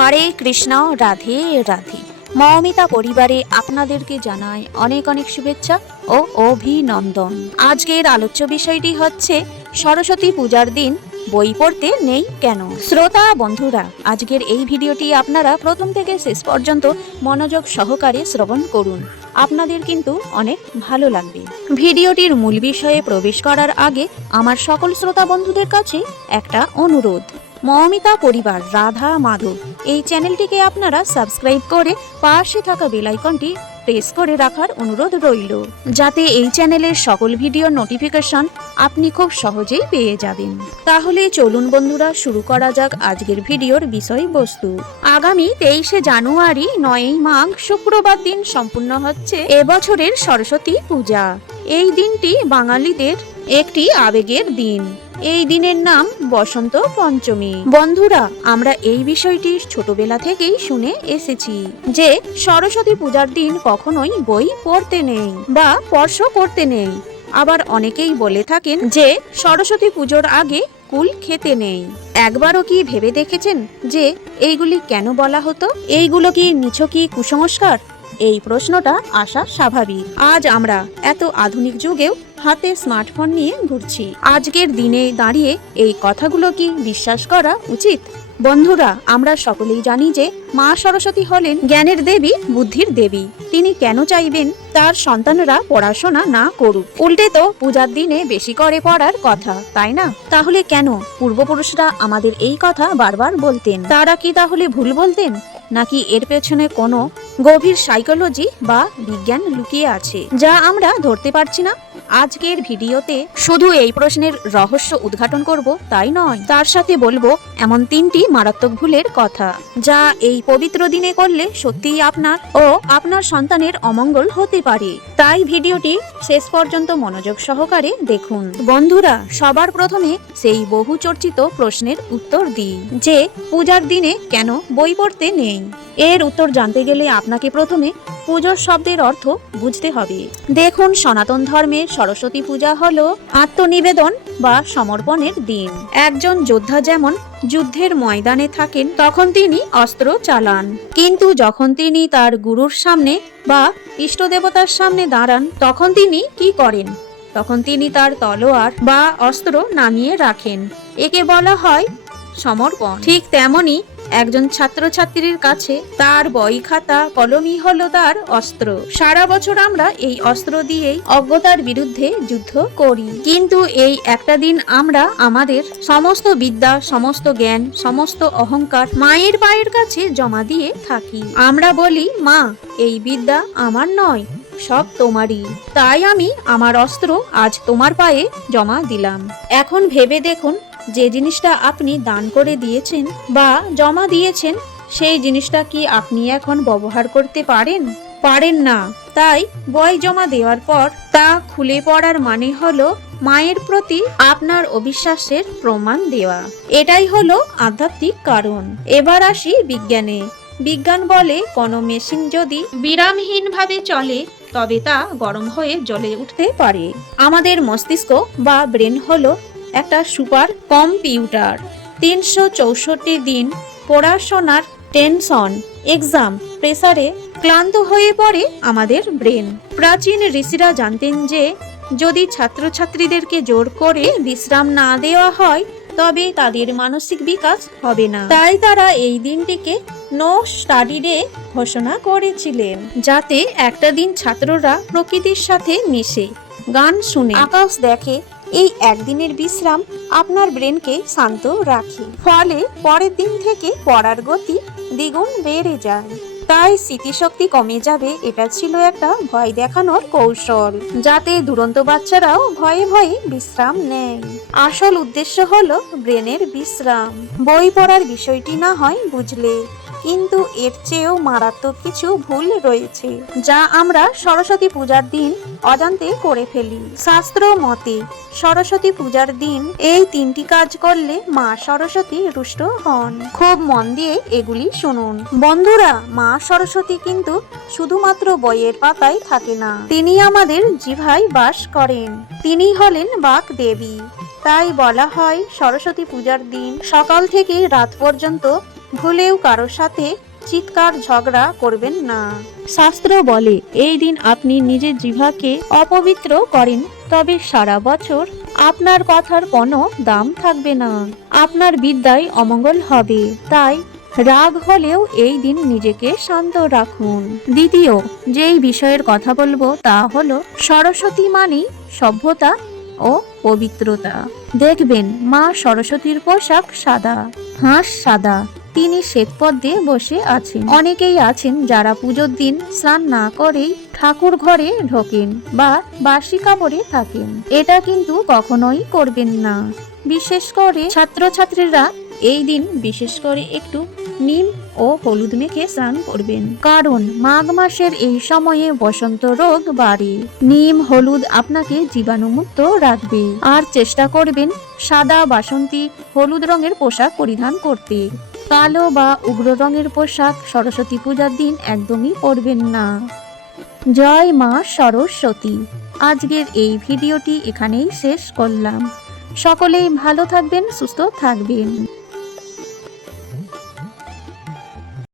হরে কৃষ্ণ, রাধে রাধে। মৌমিতা পরিবারে আপনাদেরকে জানাই অনেক অনেক শুভেচ্ছা ও অভিনন্দন। আজকের আলোচ্য বিষয়টি হচ্ছে সরস্বতী পূজার দিন বই পড়তে নেই কেন। শ্রোতা বন্ধুরা, আজকের এই ভিডিওটি আপনারা প্রথম থেকে শেষ পর্যন্ত মনোযোগ সহকারে শ্রবণ করুন, আপনাদের কিন্তু অনেক ভালো লাগবে। ভিডিওটির মূল বিষয়ে প্রবেশ করার আগে আমার সকল শ্রোতা বন্ধুদের কাছে একটা অনুরোধ, মৌমিতা পরিবার রাধা মাধব এই চ্যানেলটিকে আপনারা সাবস্ক্রাইব করে পাশে থাকা বেল আইকনটি প্রেস করে রাখার অনুরোধ রইল, যাতে এই চ্যানেলের সকল ভিডিওর নোটিফিকেশন আপনি খুব সহজেই পেয়ে যাবেন। তাহলে চলুন বন্ধুরা, শুরু করা যাক আজকের ভিডিওর বিষয়বস্তু। আগামী 23শে জানুয়ারি 9ই মাঘ শুক্রবার দিন সম্পূর্ণ হচ্ছে এবছরের সরস্বতী পূজা। এই দিনটি বাঙালিদের একটি আবেগের দিন। এই দিনের নাম বসন্ত পঞ্চমী। বন্ধুরা, আমরা এই বিষয়টি ছোটবেলা থেকেই শুনে এসেছি যে সরস্বতী পূজার দিন কখনোই বই পড়তে নেই বা স্পর্শ করতে নেই। আবার অনেকেই বলে থাকেন যে সরস্বতী পুজোর আগে কুল খেতে নেই। একবারও কি ভেবে দেখেছেন যে এইগুলি কেন বলা হতো? এইগুলো কি নিছকই কুসংস্কার? এই প্রশ্নটা আসা স্বাভাবিক। আজ আমরা এত আধুনিক যুগেও হাতে স্মার্টফোন নিয়ে ঘুরছি। আজকের দিনে দাঁড়িয়ে এই কথাগুলো কি বিশ্বাস করা উচিত? বন্ধুরা, আমরা সকলেই জানি যে মা সরস্বতী হলেন জ্ঞানের দেবী, বুদ্ধির দেবী। তিনি কেন চাইবেন তার সন্তানরা পড়াশোনা না করুক? উল্টে তো পূজার দিনে বেশি করে পড়ার কথা, তাই না? তাহলে কেন পূর্বপুরুষরা আমাদের এই কথা বারবার বলতেন? তারা কি তাহলে ভুল বলতেন, নাকি এর পেছনে কোনো গভীর সাইকোলজি বা বিজ্ঞান লুকিয়ে আছে যা আমরা ধরতে পারছি না? আজকের ভিডিওতে শুধু এই প্রশ্নের রহস্য উদ্ঘাটন করব তাই নয়, তার সাথে বলবো এমন 3টি মারাত্মক ভুলের কথা যা এই পবিত্র দিনে করলে সত্যিই আপনার ও আপনার সন্তানের অমঙ্গল হতে পারে। তাই ভিডিওটি শেষ পর্যন্ত মনোযোগ সহকারে দেখুন। বন্ধুরা, সবার প্রথমে সেই বহু চর্চিত প্রশ্নের উত্তর দিই যে পূজার দিনে কেন বই পড়তে নেই। এর উত্তর জানতে গেলে আপনাকে প্রথমে পুজোর শব্দের অর্থ বুঝতে হবে। দেখুন, সনাতন ধর্মের সরস্বতী পূজা হলো আত্মনিবেদন বা সমর্পণের দিন। একজন যোদ্ধা যেমন যুদ্ধের ময়দানে থাকেন তখন তিনি অস্ত্র চালান, কিন্তু যখন তিনি তার গুরুর সামনে বা ইষ্ট দেবতার সামনে দাঁড়ান তখন তিনি কি করেন? তখন তিনি তার তলোয়ার বা অস্ত্র নামিয়ে রাখেন। একে বলা হয় সমর্পণ। ঠিক তেমনি একজন ছাত্রছাত্রীর কাছে তার বই খাতা কলমই হলো তার অস্ত্র। সারা বছর আমরা এই অস্ত্র দিয়েই অজ্ঞতার বিরুদ্ধে যুদ্ধ করি, কিন্তু এই একটা দিন আমরা আমাদের সমস্ত বিদ্যা, সমস্ত জ্ঞান, সমস্ত অহংকার মায়ের পায়ের কাছে জমা দিয়ে থাকি। আমরা বলি, মা, এই বিদ্যা আমার নয়, সব তোমারই, তাই আমি আমার অস্ত্র আজ তোমার পায়ে জমা দিলাম। এখন ভেবে দেখুন, যে জিনিসটা আপনি দান করে দিয়েছেন বা জমা দিয়েছেন সেই জিনিসটা কি আপনি এখন ব্যবহার করতে পারেন? পারেন না। তাই বই জমা দেওয়ার পর তা খুলে পড়ার মানে হলো মায়ের প্রতি আপনার অবিশ্বাসের প্রমাণ দেওয়া। এটাই হলো আধ্যাত্মিক কারণ। এবার আসি বিজ্ঞানে। বিজ্ঞান বলে কোনো মেশিন যদি বিরামহীনভাবে চলে তবে তা গরম হয়ে জ্বলে উঠতে পারে। আমাদের মস্তিষ্ক বা ব্রেন হলো একটা সুপার কম্পিউটার। 364 দিন পড়াশোনার টেনশন, এক্সাম প্রেসারে ক্লান্ত হয়ে পড়ে আমাদের ব্রেন। প্রাচীন ঋষিরা জানতেন যে যদি ছাত্রছাত্রীদেরকে জোর করে বিশ্রাম না দেওয়া হয় তবে তাদের মানসিক বিকাশ হবে না। তাই তারা এই দিনটিকে নো স্টাডি ডে ঘোষণা করেছিলেন, যাতে একটা দিন ছাত্ররা প্রকৃতির সাথে মিশে, গান শুনে, আকাশ দেখে। এই একদিনের বিশ্রাম আপনার ব্রেনকে শান্ত রাখে, ফলে পরের দিন থেকে পড়ার গতি দ্বিগুণ বেড়ে যায়। তাই স্মৃতিশক্তি কমে যাবে, এটা ছিল একটা ভয় দেখানোর কৌশল, যাতে দুরন্ত বাচ্চারাও ভয়ে ভয়ে বিশ্রাম নেয়। আসল উদ্দেশ্য হলো ব্রেনের বিশ্রাম। বই পড়ার বিষয়টি না হয় বুঝলে, কিন্তু এর চেয়েও মারাত্মক কিছু ভুল রয়েছে যা আমরা সরস্বতী পূজার দিন অজান্তে করে ফেলি। শাস্ত্র মতে সরস্বতী পূজার দিন এই 3টি কাজ করলে মা সরস্বতী রুষ্ট হন। খুব মন দিয়ে এগুলি শুনুন। বন্ধুরা, মা সরস্বতী কিন্তু শুধুমাত্র বইয়ের পাতায় থাকে না, তিনি আমাদের জিভায় বাস করেন। তিনি হলেন বাক দেবী। তাই বলা হয় সরস্বতী পূজার দিন সকাল থেকে রাত পর্যন্ত ভুলেও কারোর সাথে চিৎকার ঝগড়া করবেন না। শাস্ত্র বলে এই দিন আপনি নিজের জিহ্বাকে অপবিত্র করেন, তবে সারা বছর আপনার কথার কোনো দাম থাকবে না। আপনার বিদ্যায় অমঙ্গল হবে, তাই রাগ হলেও এই দিন নিজেকে শান্ত রাখুন। দ্বিতীয় যেই বিষয়ের কথা বলবো তা হলো সরস্বতী মানে সভ্যতা ও পবিত্রতা। দেখবেন মা সরস্বতীর পোশাক সাদা, হাঁস সাদা, তিনি শ্বেতপদ্মে বসে আছেন। অনেকেই আছেন যারা পুজোর দিন স্নান না করেই ঠাকুর ঘরে ঢোকেন বা বাসি কাপড়ে থাকেন। এটা কিন্তু কখনোই করবেন না। বিশেষ করে ছাত্রছাত্রীরা এই দিন বিশেষ করে একটু নিম ও হলুদ মেখে স্নান করবেন, কারণ মাঘ মাসের এই সময়ে বসন্ত রোগ বাড়ে। নিম হলুদ আপনাকে জীবাণুমুক্ত রাখবে। আর চেষ্টা করবেন সাদা বাসন্তী হলুদ রঙের পোশাক পরিধান করতে। কালো বা উগ্র রঙের পোশাক সরস্বতী পূজার দিন একদমই পরবেন না। জয় মা সরস্বতী। আজকের এই ভিডিওটি এখানেই শেষ করলাম। সকলেই ভালো থাকবেন, সুস্থ থাকবেন।